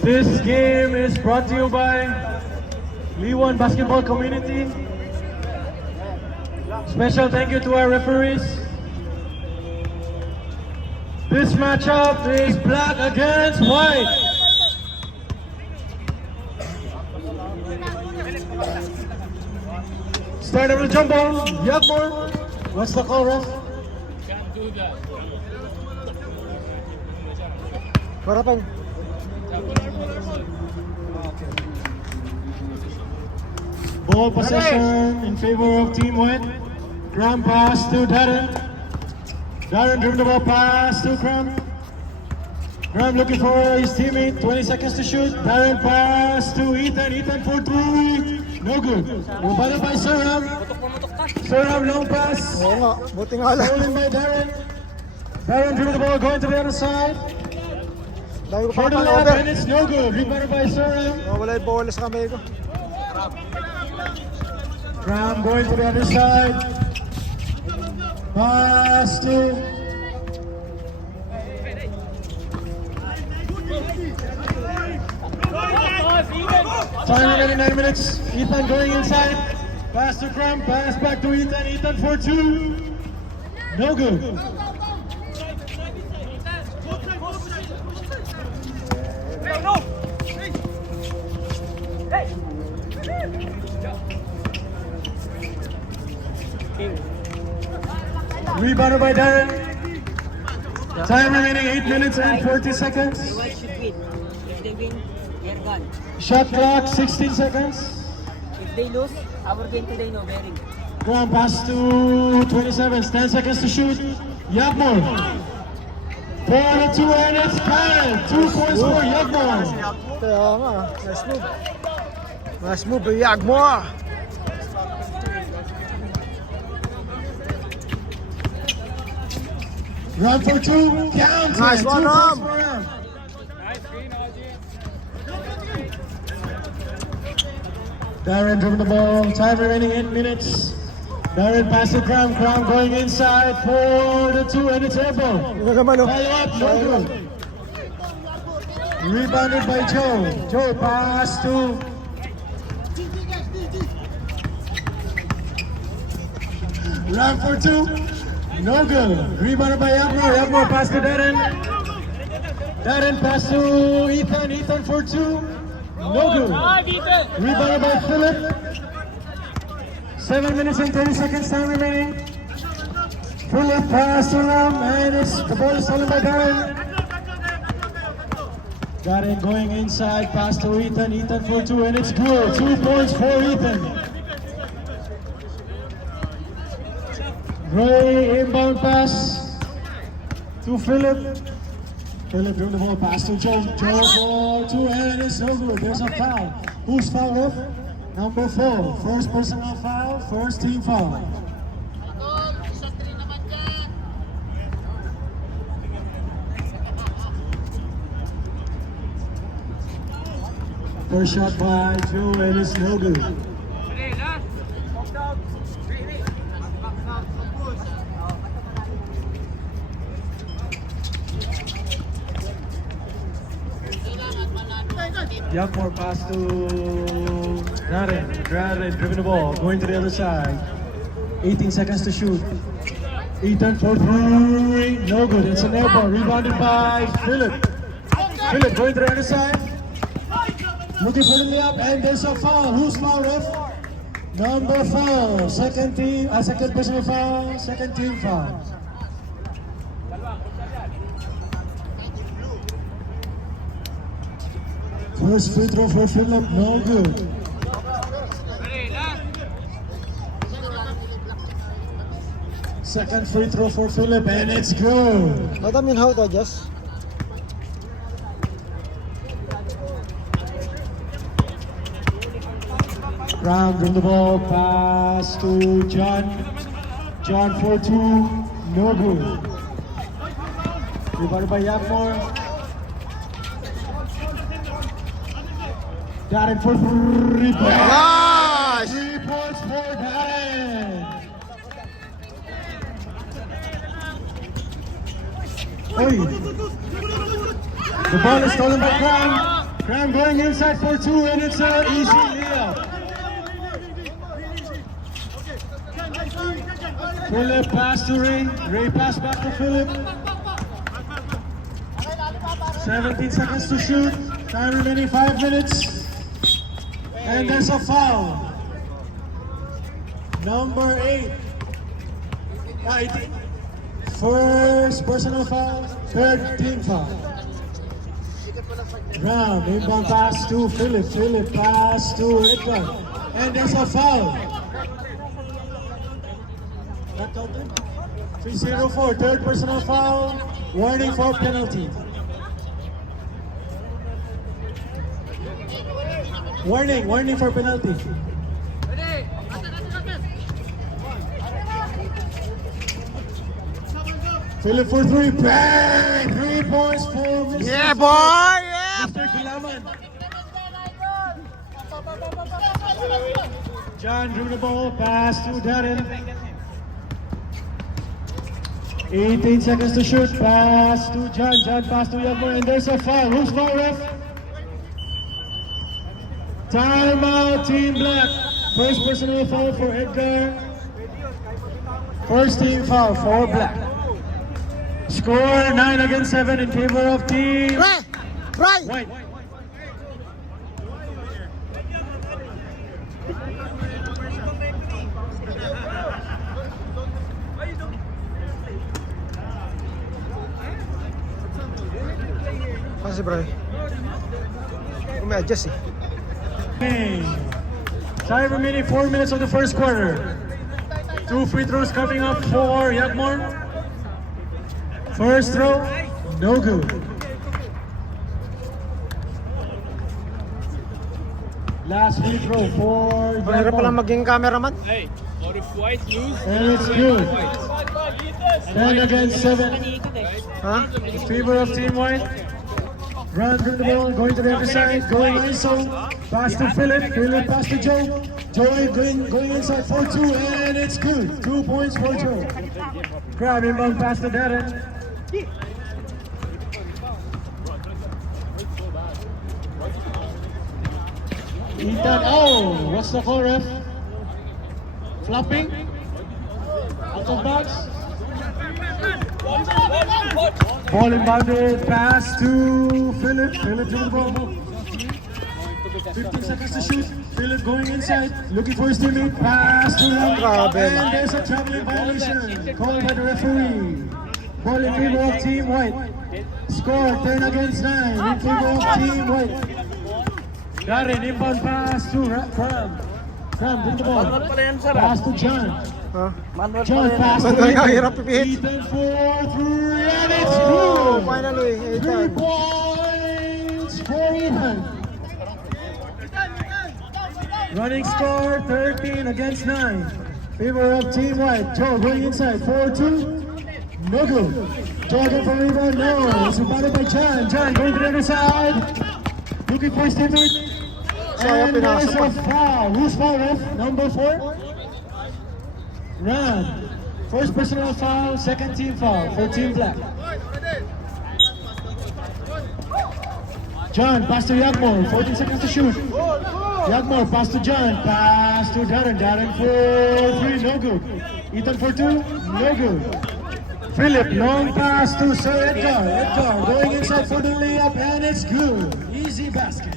This game is brought to you by Liwan Basketball Community. Special thank you to our referees. This matchup is black against white. Start of the jump ball, Yagmor. What's the call, ref? Can't do that. Parapang. Ball possession in favor of Team White. Cram pass to Darren. Darren driven the ball pass to Cram. Cram looking for his teammate. 20 seconds to shoot. Darren pass to Ethan. Ethan for three. No good. Rebounded by Soram. Soram long pass. Oo nga, buti nga lang. Stolen by Darren. Darren driven the ball going to the other side. Dahil ko For the pa left over. and it's no good. Rebounded by Soram. Wala yung bola sa kamay ko. Cram going to the other side. Pass to time remaining 9 minutes. Ethan going inside. Pass to Cram. Pass back to Ethan. Ethan for two. No good. Rebounded by Darren. Time remaining 8 minutes and 40 seconds. White should win. If they win, they're gone. Shot clock 16 seconds. If they lose, our game today no bearing. Ground pass to 27. 10 seconds to shoot. Yagmor. 4 on 2 and it's counted. 2 points for Yagmor. Kaya nga, nice move. Nice move, Yagmor. Round for 2. Count. Nice one, 2 Ram. points for Ram. Nice screen, Aji. Darren driven the ball. Time remaining 8 minutes. Darren pass to Cram. Cram going inside for the 2 and it's elbow. Ito naman, oh. Follow up, no good. Rebounded by Joe. Joe pass to Ram for 2. No good. Rebounded by Yagmor. Yagmor pass to Darren. Darren pass to Ethan. Ethan for 2. No good. Rebounded by Philip. 7 minutes and 30 seconds time remaining. Philip pass to Ram and the ball is stolen by Darren. Darren going inside, pass to Ethan. Ethan for 2 and it's good. 2 points for Ethan. Ray inbound pass to Philip. Philip driven the ball pass to Joe. Joe for 2 and it's no good. There's a foul. Who's fouled off? Number 4. First personal foul, first team foul. First shot by Joe and it's no good. Yagmor pass to Darren. Darren driven the ball, going to the other side. 18 seconds to shoot. Ethan for 3. No good. It's an air ball. Rebounded by Philip. Philip going to the other side. Looking for the layup and there's a foul. Who's foul, ref? Number 4. Second personal foul. Second team foul. First free throw for Philip, no good. Second free throw for Philip and it's good. What I mean, how to adjust? Ram bring the ball, pass to John. John for 2, no good. Rebounded by Yagmor. Darren for 3 points. Nice! 3 points for Darren. Oy. The ball is stolen by Cram. Cram going inside for two, and it's an easy layup. Philip pass to Ray. Ray pass back to Philip. 17 seconds to shoot. Time remaining 5 minutes. And there's a foul. Number 8. First personal foul, third team foul. Ram, inbound pass to Philip. Philip pass to Edgar. And there's a foul. 3-0-4, third personal foul. Warning for penalty. Warning for penalty. Philip for three, bang! 3 points for Mr. Yeah, boy! Yeah! Mr. Gulaman. John drew the ball, pass to Darren. 18 seconds to shoot, pass to John. John pass to Yagmo, and there's a foul. Who's foul, ref? Timeout, Team Black. First personal foul for Edgar. First team foul for Black. Score 9-7 in favor of Team Right! Right! White. Kasi bro. Umi-adjust eh. Okay. Time remaining 4 minutes of the first quarter. 2 free throws coming up for Yagmore. First throw, no good. Last free throw for Mahirap pala Yagmore. maging cameraman. Hey, or if white lose, And it's good. 10 against 7. Ha? In favor of Team White. Run through the ball, going to the other side, going ISO. Pass to Philip, Philip pass to Joe. Joe going inside for two, and it's good. 2 points for Joe. Crab inbound pass to Darren. Ethan, oh, what's the call, ref? Flopping? Out of box? Ball inbounded, pass to Philip. Philip to the ball. 15 seconds to shoot. Philip going inside, looking for his teammate. Pass to him. Grabe. And there's a traveling violation called by the referee. Ball in favor of Team White. Score 10 against 9 in favor of Team White. Darren, inbound pass to Cram. Cram, bring the ball. Pass to John. Ha? John, pass to Manual nga, Ethan. hirap ipihit. Ethan for three, and it's Oh, good. finally, 3 Ethan. points for Ethan. Running score 13 against 9. Favor of Team White. Joe going inside 4-2. No good. Jogging for rebound. No. It's rebounded by John. John going to the other side. Looking for his teammate. Sayang, And there's pinasok a foul. Who's foul, ref? Number 4? Ran. First personal foul, second team foul for Team Black. John, pass to Yagmore, 14 seconds to shoot. Yagmore, pass to John, pass to Darren. Darren for 3, no good. Ethan for 2, no good. Philip, long pass to Sir Edgar. Edgar going inside for the layup, and it's good. Easy basket.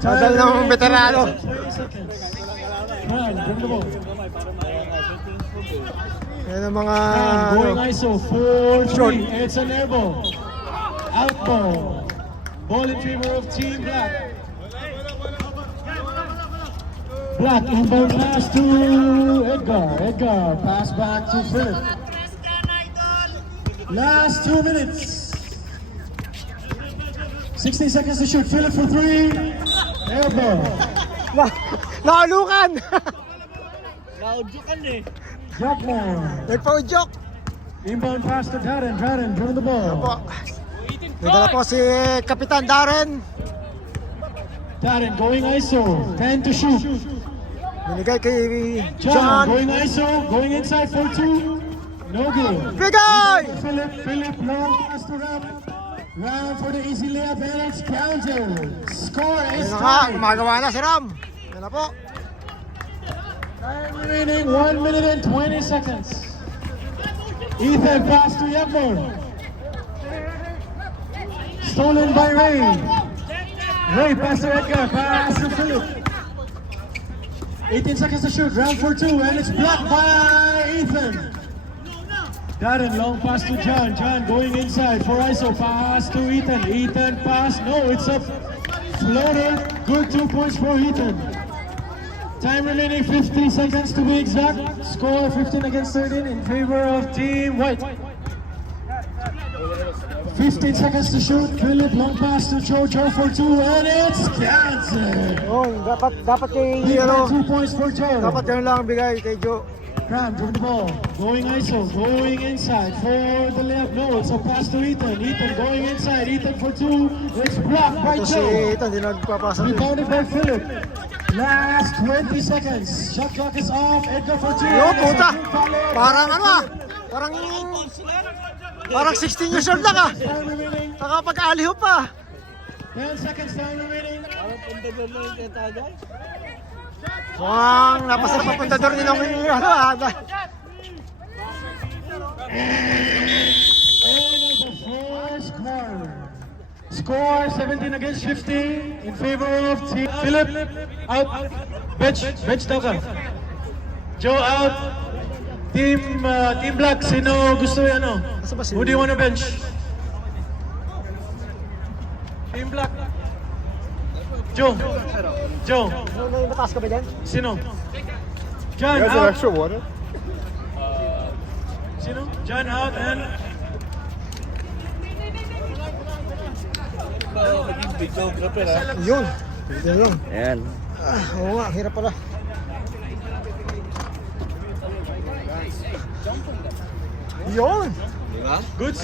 Sadal ng veterano. 20 seconds. Run, bring the ball. Yan ang mga And going ano, ISO, 4-3. Short. It's an air ball. Out ball. Ball in favor of Team Black. Black, inbound pass to Edgar. Edgar, pass back to Philip. Last 2 minutes. 16 seconds to shoot. Philip for 3. Air ball. nakalukan. Jackmore. Nagpa-udyok. Inbound pass to Darren. Darren, dribble the Po. ball. May dala po si Kapitan Darren. Darren going ISO. 10 to shoot. Binigay kay John John. going ISO, going inside for 2. No good. Bigay! Philip, long pass to Ram. Ram for the easy layup and it's counted. Score is Ayun na nga, tied. gumagawa na si Ram. Yan na po. Time remaining 1 minute and 20 seconds. Ethan pass to Yagmore. Stolen by Ray. Ray pass to Edgar, pass to Philip. 18 seconds to shoot, round for 2, and it's blocked by Ethan. Darren, long pass to John. John going inside for ISO, pass to Ethan. Ethan pass, no, it's a floater. Good 2 points for Ethan. Time remaining 50 seconds to be exact. Score 15 against 13 in favor of Team White. 15 seconds to shoot. Philip, long pass to Joe for 2, and it's canceled. Yun, dapat kay, He ano, got 2 points for Joe. dapat yun lang bigay kay Joe. Ram from the ball, going ISO, going inside for the layup. No, it's a pass to Ethan. Ethan going inside. Ethan for 2. It's blocked by Ito si Joe. Ethan, di nagpapasa. Rebounded by Philip. Last 20 seconds. Shot clock is off. Edgar for 2. Yo, And it's a puta! good follow. Parang ano ah, parang 16 years old lang ah. Time remaining. Nakapag-aliho pa. 10 seconds time remaining. Mukhang napasarap ang pundador nila ng ano ah. And it's the first quarter. Score 17 against 15 in favor of Team Philip. Out. Bench daw ka. Joe out. Team Black, sino gusto yan o? Asa ba si- Who do you want to bench? Team Black. Joe. Nataas ka ba dyan? Sino? John out. water? Sino? John out and Yun. Yun. Ayan. Ah, oo nga, hirap pala. Yun. Goods.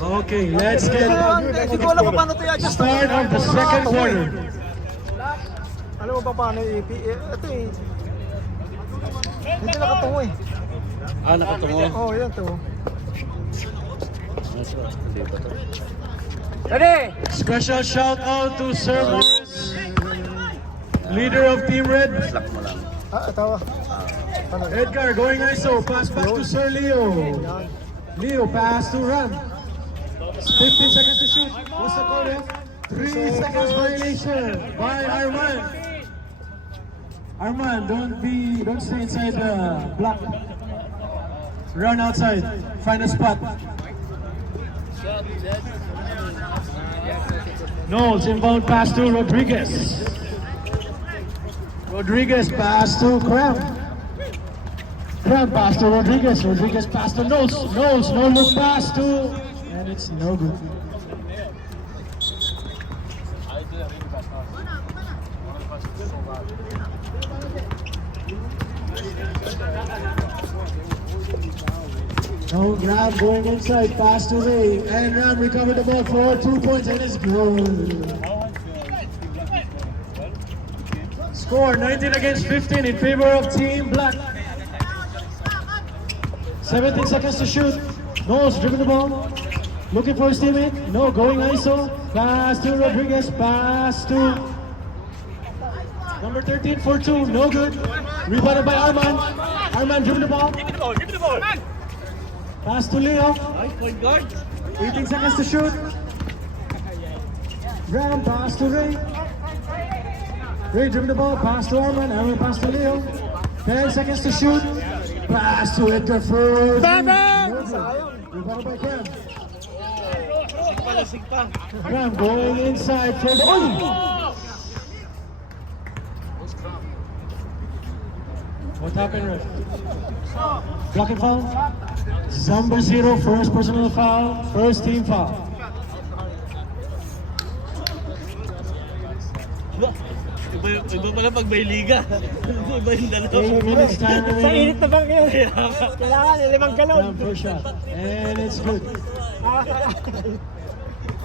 Okay, let's get Hindi ko alam kung paano ito i-adjust. start of the second quarter. Alam mo ba paano ito eh. Hindi nakatungo eh. Ah, nakatungo. Oo, yan to. Ready? Special shout out to servers, leader of Team Red, Slack mo lang. Ah, tawa. Ano? Edgar going ISO, pass back to Sir Leo. Yan. Leo pass to Ram. 15 seconds to shoot. What's the call? 3 seconds violation by Arman. Arman, don't stay inside the block. Run outside. Find a spot. Knowles inbound pass to Rodriguez. Rodriguez pass to Cram. Cram pass to Rodriguez. Rodriguez pass to Knowles. Knowles no look pass to, and it's no good. No grab going inside, pass to Ray, and Ram recovered the ball for 2 points, and it's good. Score 19 against 15 in favor of Team Black. 17 seconds to shoot. Knowles dribbling the ball, looking for his teammate. No, going ISO. Pass to Rodriguez. Pass to number 13 for 2. No good. Rebounded by Arman. Arman dribbling the ball. Give me the ball. Pass to Leo. Nice point guard. 18 seconds to shoot. Ram pass to Ray. Ray dribbling the ball. Pass to Arman. Arman pass to Leo. 10 seconds to shoot. Pass to Edgar for Bang, bang! no good. Rebounded by Cram. Palasig pa. Cram going inside for the. Oh! What happened, Ray? Blocking foul. Number 0, first personal foul, first team foul. Iba pala pag may liga. Iba yung 8 minutes time Sa init remaining. na bang yun? Kailangan 5 galon. Cram first shot, and it's good.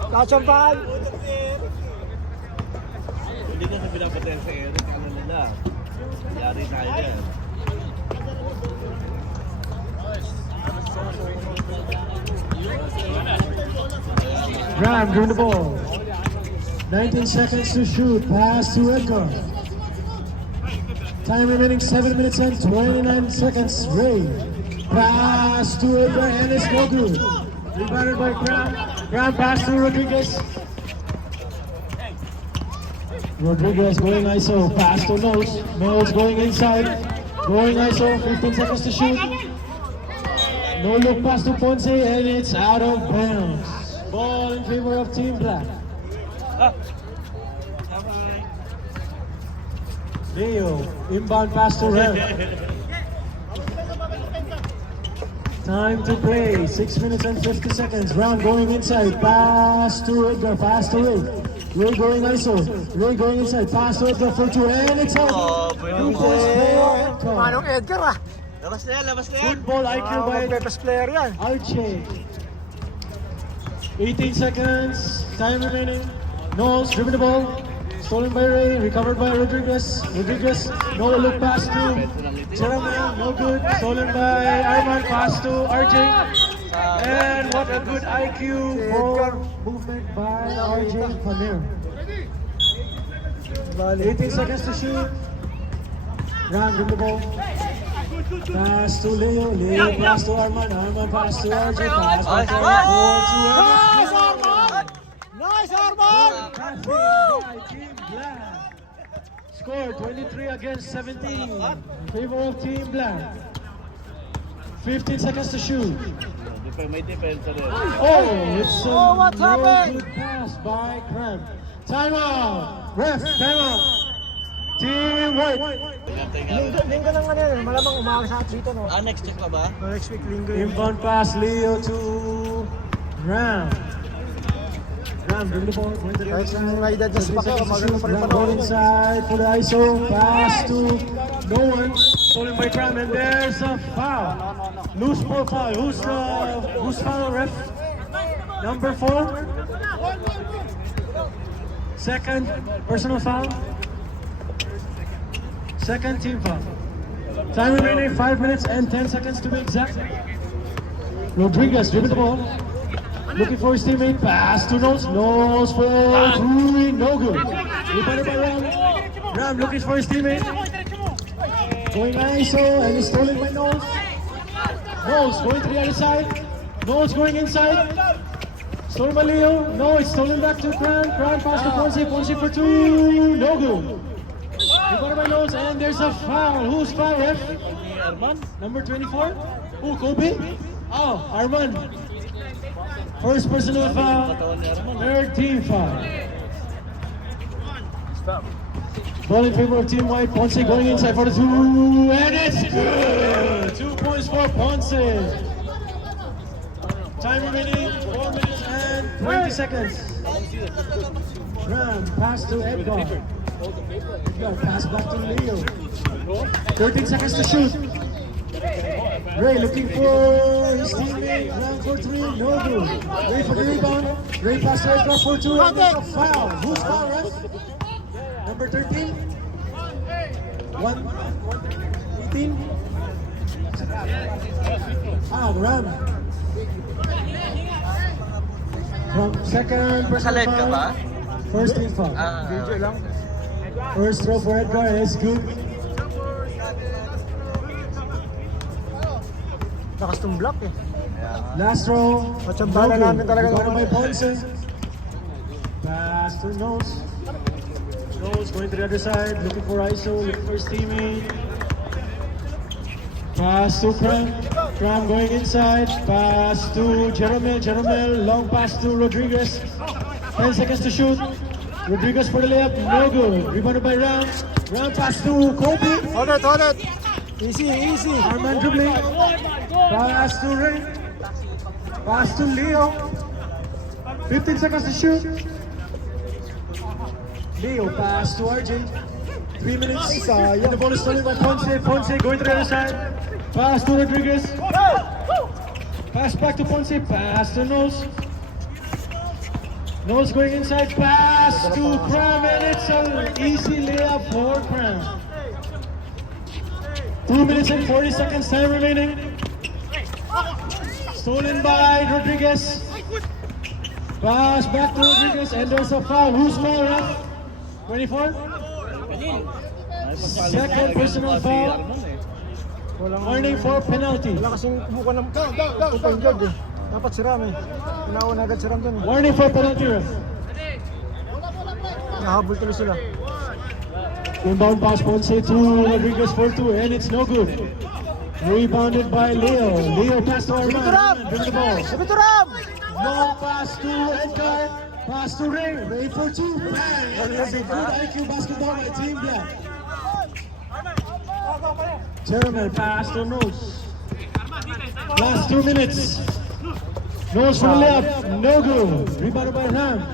Kachampahan. Hindi ko sa pinapatayan sa Eric. Ano nila? Yari tayo yan. Graham, give the ball. 19 seconds to shoot. Pass to Edgar. Time remaining 7 minutes and 29 seconds. Ray. Pass to Edgar and it's no good. Rebounded by Graham. Graham pass to Rodriguez. Rodriguez going ISO. Pass to Knowles. Knowles going inside. Going ISO. 15 seconds to shoot. No look pass to Ponce and it's out of bounds. Ball in favor of Team Black. Leo, inbound pass to Ram. Time to play, 6 minutes and 50 seconds. Ram going inside, pass to Edgar, pass to Ray. Ray going ISO, Ray going inside, pass to Edgar for 2, and it's out. Oh, pwede. Manong Edgar ah. Labas na yan, labas na yan. Football IQ by Best player yan. Archie. 18 seconds, time remaining. Knowles dribbling the ball. Stolen by Ray, recovered by Rodriguez. Rodriguez, no look pass to Jeremy, no good. Stolen by Arman, pass to RJ. And what a good IQ for movement by RJ Panir. 18 seconds to shoot. Ram dribbling the ball. Pass to Leo, Leo pass to Arman, Arman pass to RJ, pass back to Arman. Nice, Arman! By Team Black. Score 23 against 17 in favor of Team Black. 15 seconds to shoot. May depensa rin. Oh, it's a what no happened? good pass by Cram. Timeout. Ref, timeout. Team White. Linggo ng ano yun, malamang umaga sa dito no. Next check na ba? Next week, linggo yun. Inbound pass, Leo to Ram. Ram, bring the ball. Going to the Kahit outside. yung naidad niya sa Pacquiao, maganda pa rin Ram panahon. going inside for the ISO. Pass to no one. Stolen by Cram, and there's a foul. Loose ball foul. Who's foul, ref? Number 4. Second personal foul. Second team foul. Time remaining 5 minutes and 10 seconds to be exact. Rodriguez dribbling the ball. Looking for his teammate. Pass to Knowles. Knowles for 3. No good. Rebounded by Ram. Ram looking for his teammate. Going ISO and it's stolen by Knowles. Knowles going to the other side. Knowles going inside. Stolen by Leo. No, it's stolen back to Cran. Cran pass to Ponce. Ponce for 2. No good. Rebounded by Knowles and there's a foul. Who's foul, ref? Arman? Number 24? Who, Kobe? Oh, Arman. First personal foul. Katawan ni Arman. Third team foul. Ball in favor of Team White. Ponce going inside for the 2, and it's good. 2 points for Ponce. Time remaining 4 minutes and 20 seconds. Ram pass to Edgar. Edgar pass back to Leo. 13 seconds to shoot. Ray looking for his teammate. Ram for 3, no good. Ray for the rebound. Ray pass to Edgar for 2, and there's a foul. Who's foul, ref? Number 13? 18? Ram. From second personal Naka-live ka foul. ba? First team foul. Video lang. First throw for Edgar is good. Lakas tong block eh. Last throw. Matsambahan na namin talaga Rebounded by naman. Ponce. Pass to Knowles. Knowles going to the other side, looking for ISO, looking for his teammate. Pass to Cram. Cram going inside. Pass to Jerome. Jerome, long pass to Rodriguez. 10 seconds to shoot. Rodriguez for the layup, no good. Rebounded by Ram. Ram pass to Kobe. Hold it. Easy, easy. Arman dribbling. Pass to Ray. Pass to Leo. 15 seconds to shoot. Leo pass to RJ. 3 minutes. And the ball is stolen by Ponce. Ponce going to the other side. Pass to Rodriguez. Pass back to Ponce. Pass to Knowles. Knowles going inside. Pass to Cram, and it's an easy layup for Cram. 2 minutes and 40 seconds time remaining. Stolen by Rodriguez. Pass back to Rodriguez, and there's a foul. Who's foul, ref? 24? Second personal foul. Walang... Warning for penalty. Wala kasing buka ng... Open guard eh. Dapat si Ram eh. Inauna agad si Ram dun eh. Warning for penalty, ref. Nahabol tuloy sila. Inbound pass, Ponce to Rodriguez for 2, and it's no good. Rebounded by Leo. Leo pass to Sabi to Arman. Ram! Bring the ball. Sabi to Ram! Long pass to Edgar. Pass to Ray. Ray for 2. Bang! That's a good IQ basketball by Team Black. Jeremy pass to Nose. Last 2 minutes. Nose for the left. No good. Rebounded by Ram.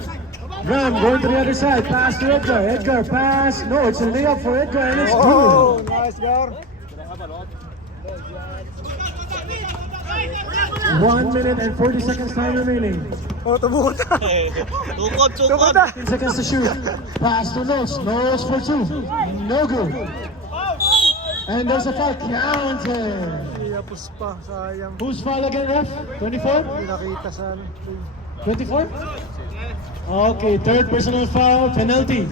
Ram going to the other side. Pass to Edgar. Edgar pass. No, it's a layup for Edgar, and it's Oh, good. nice, Gar. 1 minute and 40 seconds time remaining. Oh, tumukot na. Tukod, Tumukot tukod. na. 10 seconds to shoot. Pass to Nose. Nose for 2. No good. And there's a foul. Counted. Iyapos pa, sayang. Who's foul again, ref? 24? Hindi nakita sa ano. 24? Okay, third personal foul, penalty.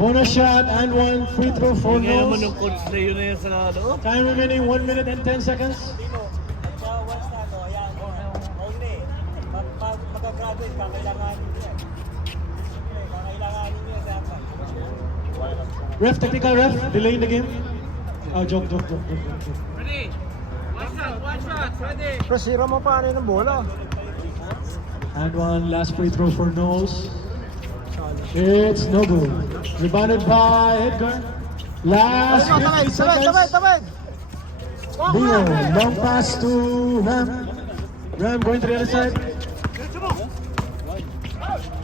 Bonus shot and 1 free throw for Kaya naman Nose. yung coach na yun na yan sa ano. Time remaining 1 minute and 10 seconds. Mag-graduate ka, kailanganin niya. Kailanganin niya dapat. Ref, technical ref, delaying the game. Oh, joke. Ready? One shot, ready? Pero si Ram ang paano ng bola. And 1 last free throw for Nose. It's no good. Rebounded by Edgar. Last 50 seconds. Tawid! Leo, long pass to Ram. Ram going to the other side.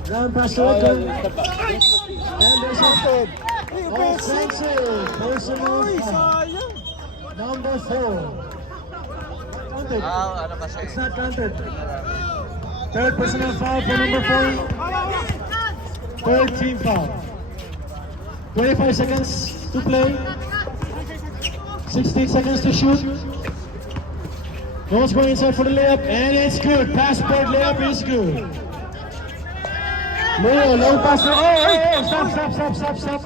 Ram pass to Edgar. And there's a offensive personal foul. Sayang! Number 4. Counted. Ano kasi? It's not counted. Third personal foul for number 4. Third team foul. 25 seconds to play. 16 seconds to shoot. No one's going inside for the layup, and it's good. Passport layup is good. Leo, long pass. Stop.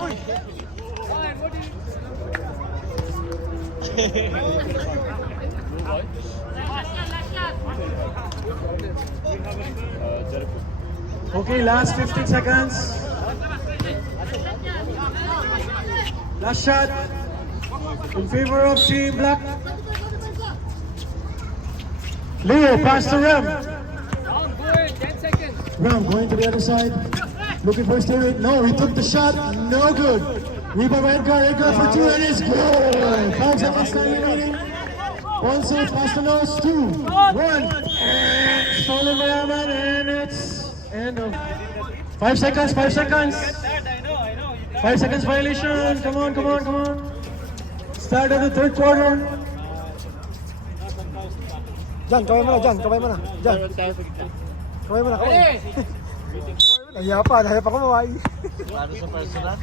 Okay, last 15 seconds. Last shot in favor of Team Black. Leo, pass to Ram. Ram going to the other side. Looking for a steal. No, he took the shot. No good. Rebound by Edgar for 2, and it's good. 5 seconds time remaining. Ponce pass to Nose. 2, 1. Stolen by Arman, and it's end of 5 seconds. 5 seconds. 5 seconds violation. Come on. Start of the third quarter. Jan, kaway mo na. Jan. Kaway mo na. Nahiya pa kumaway. Ano sa personal?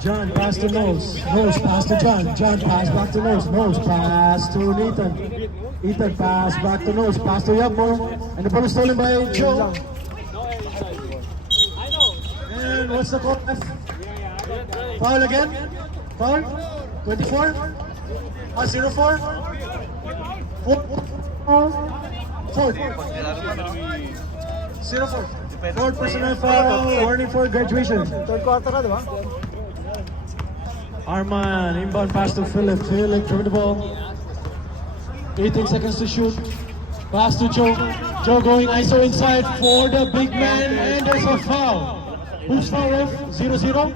John pass to Nose. Nose pass to John. John pass back to Nose. Nose pass to Ethan. Ethan pass back to Nose. Pass to Yapmore. And the ball is stolen by Joe. And what's the call? Foul again? Foul? 24? 04? 4. 04. Fourth personal foul. Warning for graduation. Third quarter na, di ba? Arman, inbound pass to Philip. Philip through the ball. 18 seconds to shoot. Pass to Joe. Joe going ISO inside for the big man, and there's a foul. Who's foul, ref? 0-0?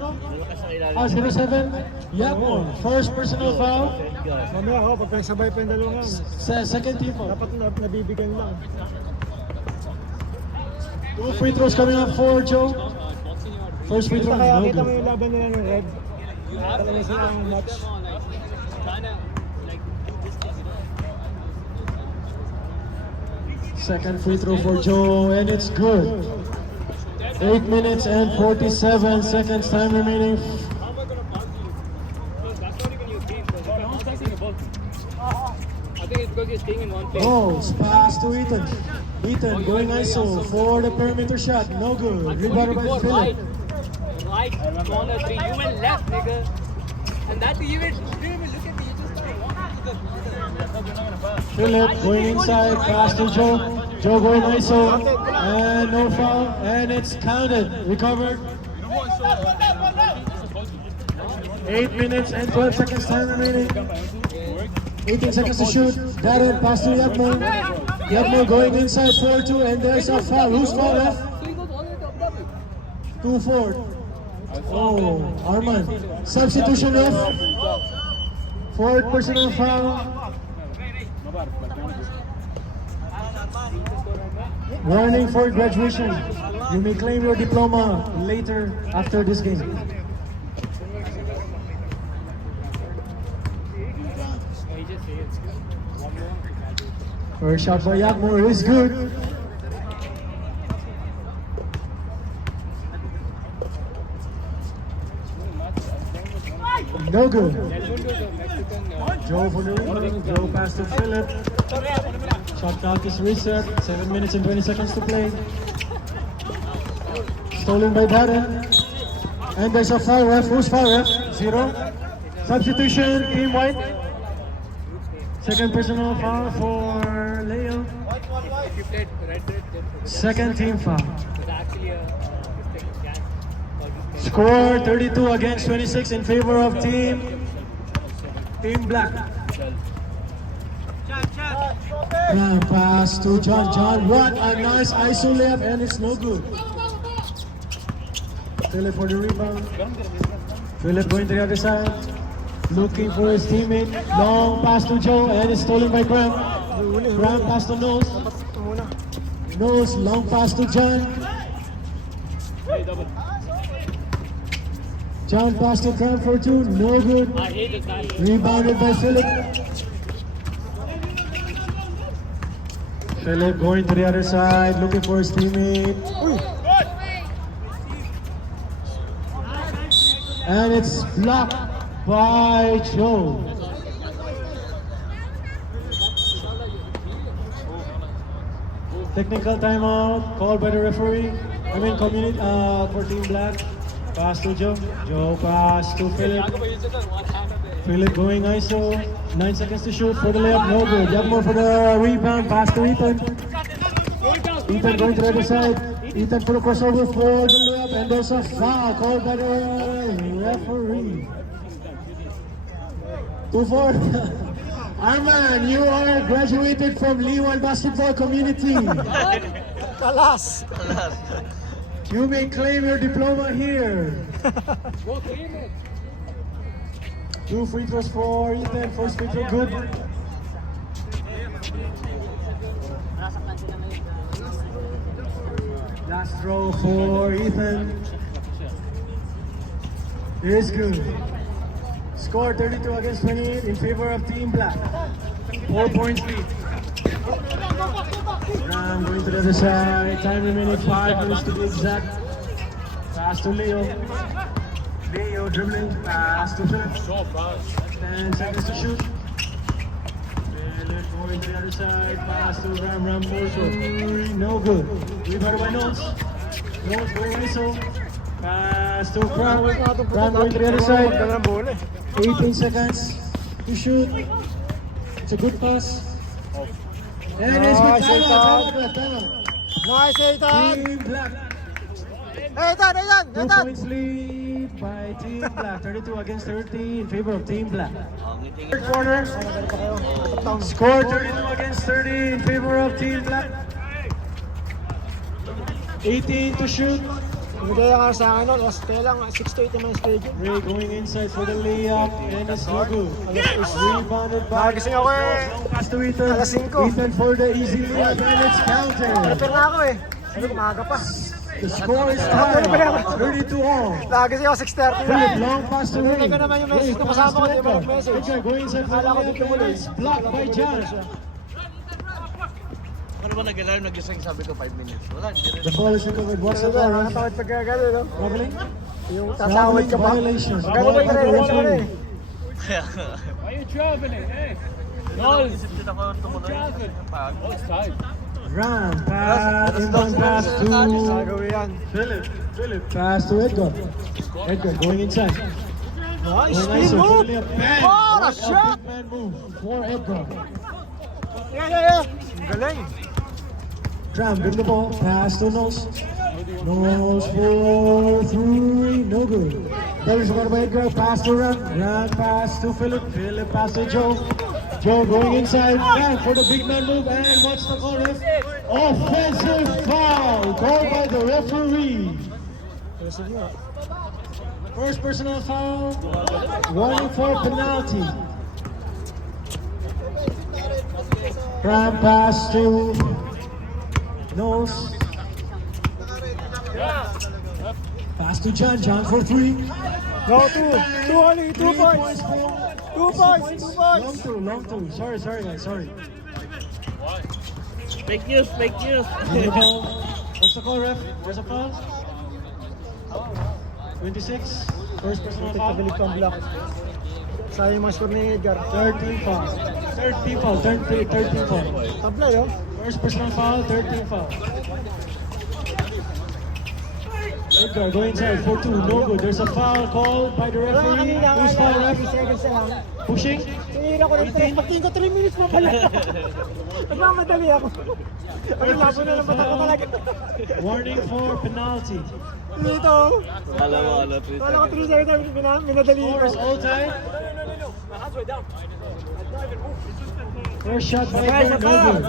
0-7? Yapmore. First personal foul. Mamaya ako, pag sabay pa yung dalawang yan. Second team foul. Dapat nabibigyan lang. 2 free throws coming up for Joe. First free throw, Kaya no kita mo good. yung laban nila ng Red. Talaga silang match. Second free throw for Joe, and it's good. 8 minutes and 47 seconds time remaining. staying in one place. Goes, pass to Ethan. Ethan going ISO for the perimeter shot. No good. Rebounded by Right, Philip. right corner three. You went left, nigga. And that you didn't even look at me. You just started walking to the. Philip going inside, pass to Joe. Joe going ISO. And no foul. And it's counted. Recovered. 8 minutes and 12 seconds time remaining. 18 seconds to shoot. Darren pass to Yagmo. Yagmo going inside 4-2 and there's a foul. Who's foul left? So he goes all the way to Abu Dhabi. 2-4. Oh, Arman. Substitution ref. Fourth personal foul. Warning for graduation. You may claim your diploma later after this game. First shot by Yagmo is good. No good. Joe for the rebound. Joe pass to Philip. Shot clock is reset. 7 minutes and 20 seconds to play. Stolen by Darren. And there's a foul ref. Who's foul ref? 0. Substitution, team white. Second personal foul for Leo. If you played red, Second team foul. it's actually a gas. Score 32 against 26 in favor of Team Black. Grand pass to John. John, what a nice ISO layup, and it's no good. Philip for the rebound. Philip going to the other side, looking for his teammate. Long pass to Joe, and it's stolen by Graham. Graham pass to Nose. Nose, long pass to John. John pass to Graham for 2, no good. I hate this guy. Rebounded by Philip. Philip going to the other side, looking for his teammate. And it's blocked by Joe. Technical timeout called by the referee. Community for Team Black. Pass to Joe. Joe pass to Philip. Philip going ISO. 9 seconds to shoot for the layup. No good. Yagmo for the rebound. Pass to Ethan. Ethan going to the other side. Ethan for the crossover for the layup. And there's a foul called by the referee. 2-4. Arman, you are graduated from Liwan Basketball Community. Talas. You may claim your diploma here. 2 free throws for Ethan. First free throw good. Last throw for Ethan. It is good. Score 32 against 28 in favor of Team Black. 4 points lead. Ram going to the other side. Time remaining 5 minutes to be exact. Pass to Leo. Leo dribbling. Pass to Philip. 10 seconds to shoot. Philip going to the other side. Pass to Ram. Ram goes for 3. No good. Rebounded by Notes. Notes going ISO. Pass to Ram. Ram going to the other side. 18 seconds to shoot. It's a good pass. And it's good. Nice, Timeout. Nice, Ethan. Team Black. Ethan, 2 points lead by Team Black. 32 against 30 in favor of Team Black. Third corner. Score 32 against 30 in favor of Team Black. 18 to shoot. Bigay nga sa akin, kaya lang 6 to 8 naman schedule. Ray going inside for the layup and it's no good. It's rebounded by Nagising ako eh. long pass to Ethan. Alas 5. Ethan for the easy layup and it's counted. Prepare na ako eh. Sabi ko, maaga pa. The score is tied. 32 all. Nagising ako 6:30 na. Philip, long pass to Ray. Nilagay ko naman yung message na kasama ko, di ba nag-message? Edgar going inside for the Akala ko layup dito muli. and it's blocked by John. Ano ba nag-alarm? Nag-isang sabi ko 5 minutes. Wala, hindi rin. The ball is recovered. What's Ano the ba, ball? nakatawad pagka gano'n, no? Traveling? Yung tatawad ka pa. Violation. Gano'n ba yung nare-reach ko na eh? Kaya nga. Why are you traveling? Hey. din ako tumuloy. Oh, it's tied. Ram, pass, inbound pass to Gagawin yan. Philip, pass to Edgar. Edgar going inside. Nice Going spin nice, move. bang! Oh, a What shot! big man move for Edgar. Yeah. Ang galing. Ram, bring the ball, pass to Nose. Nose for 3, no good. That is about by Edgar, pass to Ram. Ram, pass to Philip. Philip, pass to Joe. Joe going inside, back for the big man move, and what's the call, ref? Offensive foul, called by the referee. First personal foul, warning for penalty. Ram pass to Nose. Pass to John for 3. No, two only, 2 points. 2 points, 2 points. Long two. Sorry guys, sorry. Fake news, fake news. The ball. What's the call, ref? There's a foul. 26. First personal foul. Pagkabalik pang block. Sayang yung mga score ni Edgar. 13 foul. 13 foul. 13 foul. Tabla yun. First personal foul, 13 foul. Edgar go inside for 2, no good. There's a foul called by the referee. Who's foul, ref? 3 seconds na lang. Pushing. Tinira ko ng 3. Pagtingin ko 3 minutes mo pala. Nagmamadali ako. Ang labo na ng mata ko talaga. Warning for penalty. Dito. Kala mo, ano, please. Wala ko 3 seconds minadali Score is ko. all time. My hands were down. First shot by Edgar, no good.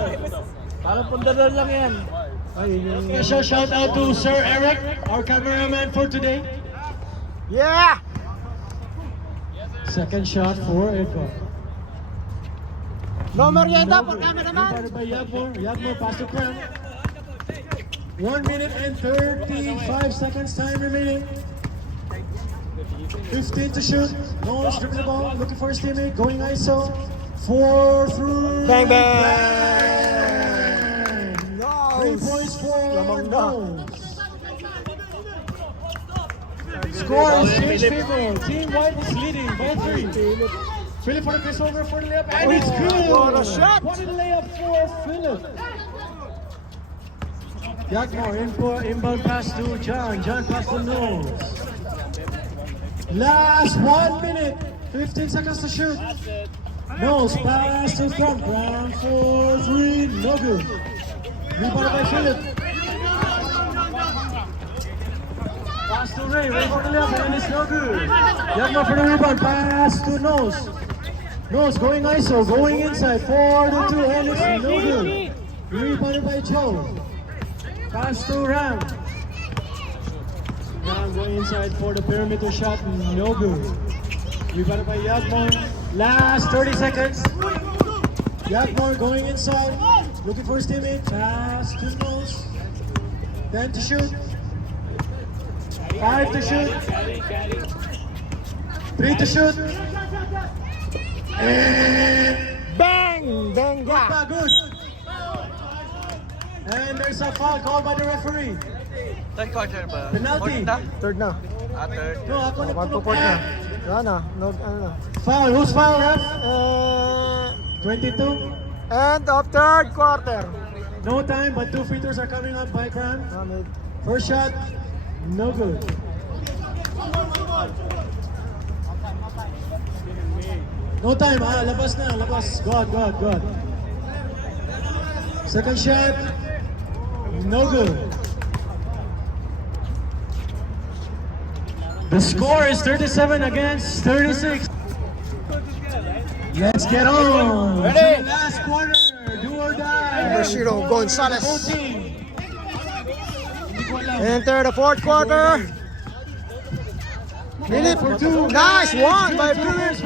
Parang pundaran lang yan. Special shout out to Sir Eric, our cameraman for today. Yeah! Second shot for Edgar. No merienda for Rebounded cameraman. by Yagmore pass to Cram. 1 minute and 35 seconds time remaining. 15 to shoot. No one's dribbling the ball. Looking for his teammate. Going ISO. 4 through. Bang, bang. 3 points for Lamang na. Nose. Score is changed favor. Team White is leading by 3. Philip for the crossover for the layup, and it's good. What a shot. What a layup for Philip. Yagmore inbound pass to John. John pass to Nose. Last 1 minute, 15 seconds to shoot. Nose pass to Trump. Round for 3, no good. Rebound by Philip. Pass to Ray for the layup, and it's no good. Yagmore for the rebound, pass to Nose. Nose going ISO, going inside, 4 to 2, and it's no good. Rebounded by Joe. Pass to Ram. Ram going inside for the perimeter shot, no good. Rebounded by Yagmore. Last 30 seconds. Yagmore going inside, looking for his teammate. Pass to Nose. 10 to shoot. 5 to shoot. 3 to shoot. Bang! Benga! Good. And there's a foul called by the referee. Third quarter ba? Penalty. Fourth na? Third na. Third. No, ako na 1 to 4 na. Wala na. No, ano na. Foul. Who's foul, ref? 22. 22. End of third quarter. No time, but 2 free throws are coming up by Cram. Namid. First shot, no good. No time, labas na, labas. Go on. Second shot, no good. The score is 37 against 36. Let's get on. Ready? To the last quarter, do or die. Bashiro Gonzalez. Both teams. Hindi ko alam. Enter the fourth quarter. Philip, nice one by Philip.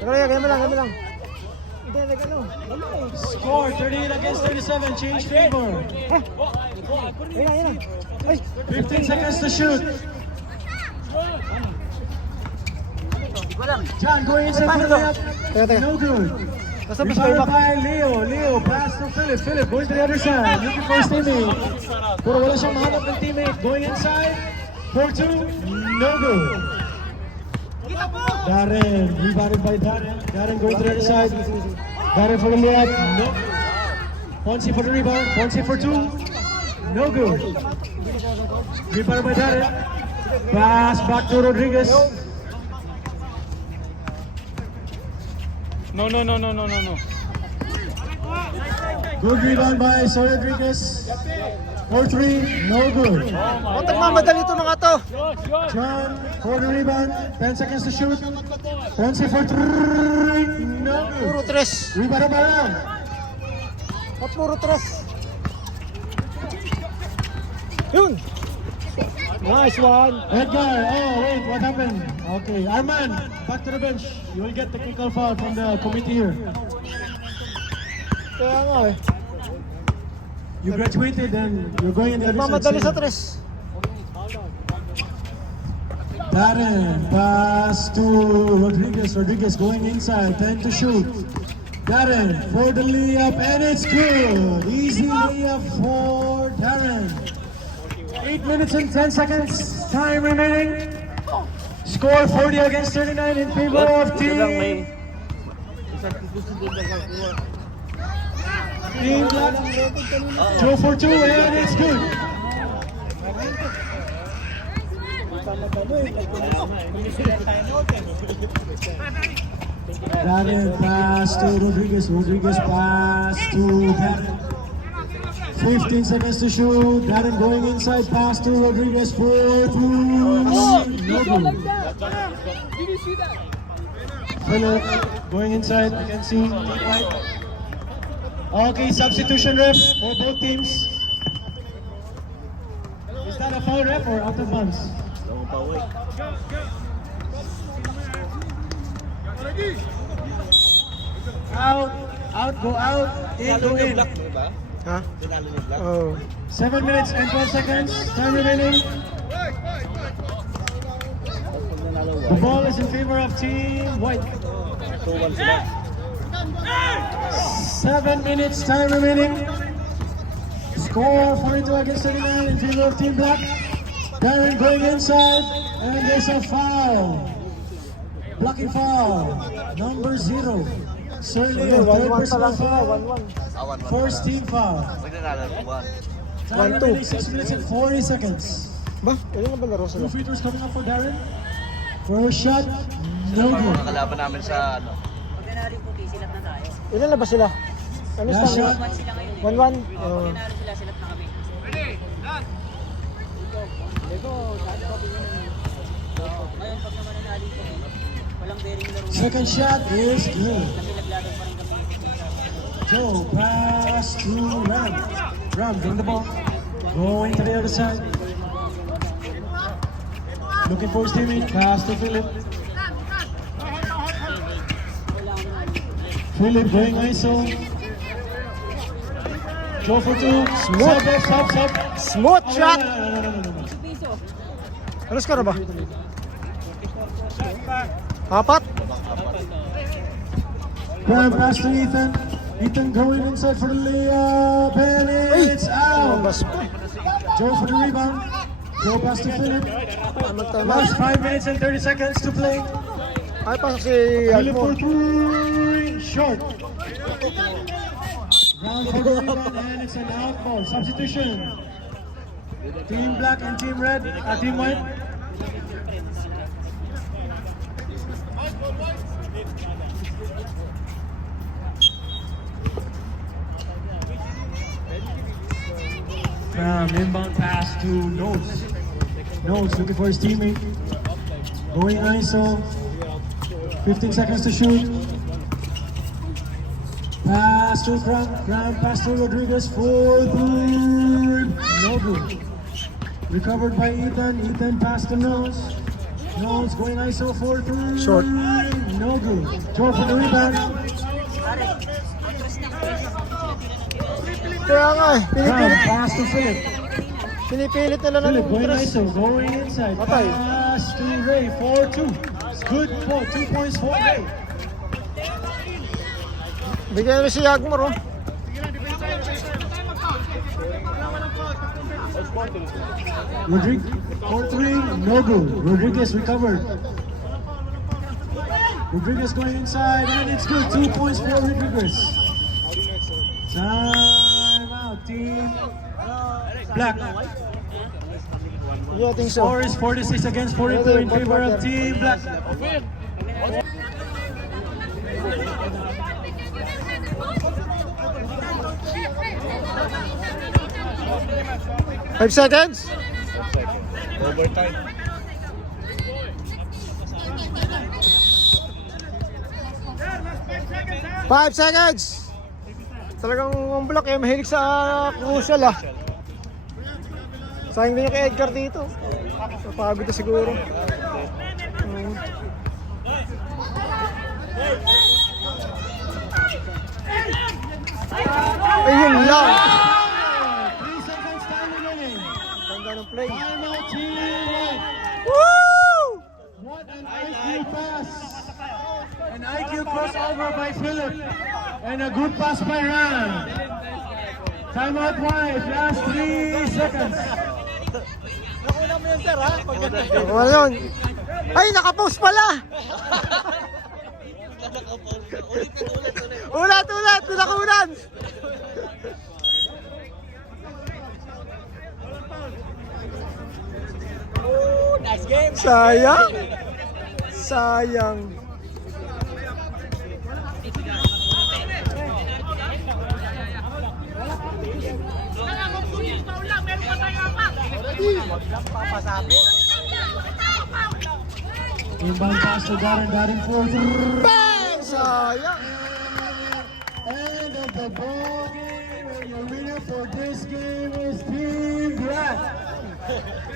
Ganyan lang. Hindi, nag-ano. Score 38 against 37, change favor. Ayun. Ay, 15 seconds to shoot. John going inside for the layup. Teka. No good. Nasa ba Rebounded siya? by Leo. Leo pass to Philip. Philip going to the other side. Looking for his teammate. Pero wala siyang mahanap ng teammate. Going inside. 4-2. No good. Darren, rebounded by Darren. Darren going to the other side. Darren for the layup. No. Ponce for the rebound. Ponce for two. No good. Rebounded by Darren. Pass back to Rodriguez. No. Good rebound by Sir Rodriguez. 4-3. No good. O, tagmamadali ito na nga to. John for the rebound. 10 seconds to shoot. Ponce for three. No Puro good. tres. Rebounded by Ram. At puro tres. Yun. Nice one. Edgar, oh wait, what happened? Okay, Arman, back to the bench. You will get technical foul from the committee here. Kaya nga eh. You graduated and you're going in the other Nagmamadali sa side. tres. Darren, pass to Rodriguez. Rodriguez going inside, 10 to shoot. Darren for the layup and it's good. Easy layup for Darren. 8 minutes and 10 seconds. Time remaining. Score 40 against 39 in favor of team. Team Black. Joe for two and it's good. Darren pass to Rodriguez. Rodriguez pass to Darren. 15 seconds to shoot. Darren going inside. Pass to Rodriguez for two. No good. Did you see that? Philip going inside. I can see. Right. Okay, substitution ref for both teams. Is that a foul ref or out of bounds? Out, go out, in, go in. Ha? Oh. 7 minutes and 12 seconds. Time remaining. The ball is in favor of Team White. 7 minutes, time remaining. Score 42 against 39 in favor of Team Black. Darren going inside, and there's a foul. Blocking foul. Number 0. Sir Leo, third 1-1 pa personal lang sila. foul. 1-1. First team foul. Time 1-2. remaining 6 minutes and 40 seconds. Ba? Ilan na ba laro Two sila? free throws coming up for Darren. First shot, no good. Kalaban namin sa ano. Ordinary puti, silat na tayo. Ilan na ba sila? Ano Last sa shot. 1 sila ngayon eh. 1-1? Oh. Ordinary sila, silat na kami. Ngayon, pag naman nanali ko, walang bearing laro. Second shot is good. Kasi laglagan pa rin kami. Joe, pass to Ram. Ram, bring the ball. Going to the other side. Looking for his teammate. Pass to Philip. Philip going ISO. Joe for two. Stop. Smooth shot! No. Piso. Ano score ba? 4? Ram pass to Ethan. Ethan going inside for the layup. And it's out. Bas pa. Joe for the rebound. Joe pass to Philip. Magtama. Last 5 minutes and 30 seconds to play. Ay, pasok si Philip for Almo. three. Short. Round for the rebound and it's an out ball. Substitution. Team Black and Team Red. Team White. Inbound pass to Nose. Nose looking for his teammate. Going ISO. 15 seconds to shoot. Pass to Cram. Cram pass to Rodriguez for three. No good. Recovered by Ethan. Ethan pass to Nose. Nose going ISO for three. Short. No good. Joe for the rebound. Kaya nga eh. Cram pass to Philip. Pinipilit nila Philip ng going tres. ISO, going inside. Matay. Pass to Ray for two. It's good for 2 points for Ray. Bigyan mo si Yagmar oh. Rodriguez for three, no good. Rodriguez recovered. Rodriguez going inside, and it's good. 2 points for Rodriguez. Time out, team black. Yeah, I think so. Score is 46 against 42 in favor of team black. 5 seconds. Overtime. 5 seconds. Talagang ang block eh, mahilig sa crucial ah. Sayang din yung kay Edgar dito. Napagod na siguro. Ayun lang. 3 seconds time remaining. Ganda ng play. Time out, team white. Woo! What an IQ pass. An IQ crossover by Philip. And a good pass by Ran. Time out white. Last 3 seconds. Ano yun? Ay, nakapost pala! Ulat! Pinakunan! Nice game. Sayang. Inbound pass to Darren. Darren for Bang! Sayang. end of the ball game, and your winner for this game is Team Black.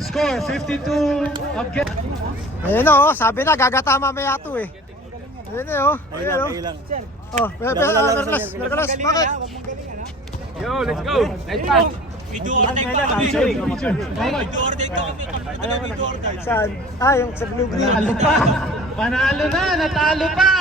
Score 52 against. Ayun o, sabi na, gagata mamaya to eh. Ayun eh o. Ayun o. Oh, Merkulas, bakit? Yo, let's go. Nice pass. Saan? Ah, yung sa blue green. Panalo pa! Panalo na! Natalo pa!